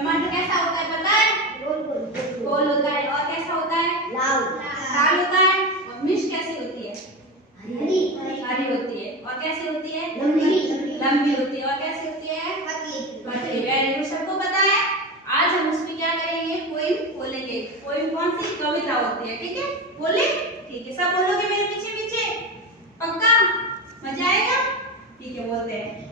टमाटर कैसा होता है पता है? गोल होता है। और कैसा होता है? लाल होता है। और मिर्च कैसी होती है? हरी होती है। और कैसी होती है? लंबी होती है। और कैसी होती है? पतली। वेरी गुड, सबको पता है। आज हम उसमें क्या करेंगे? पोएम बोलेंगे। पोएम कौन सी? कविता होती है। ठीक है, बोले? ठीक है, सब बोलोगे मेरे पीछे पीछे? पक्का? मजा आएगा? ठीक है, बोलते हैं।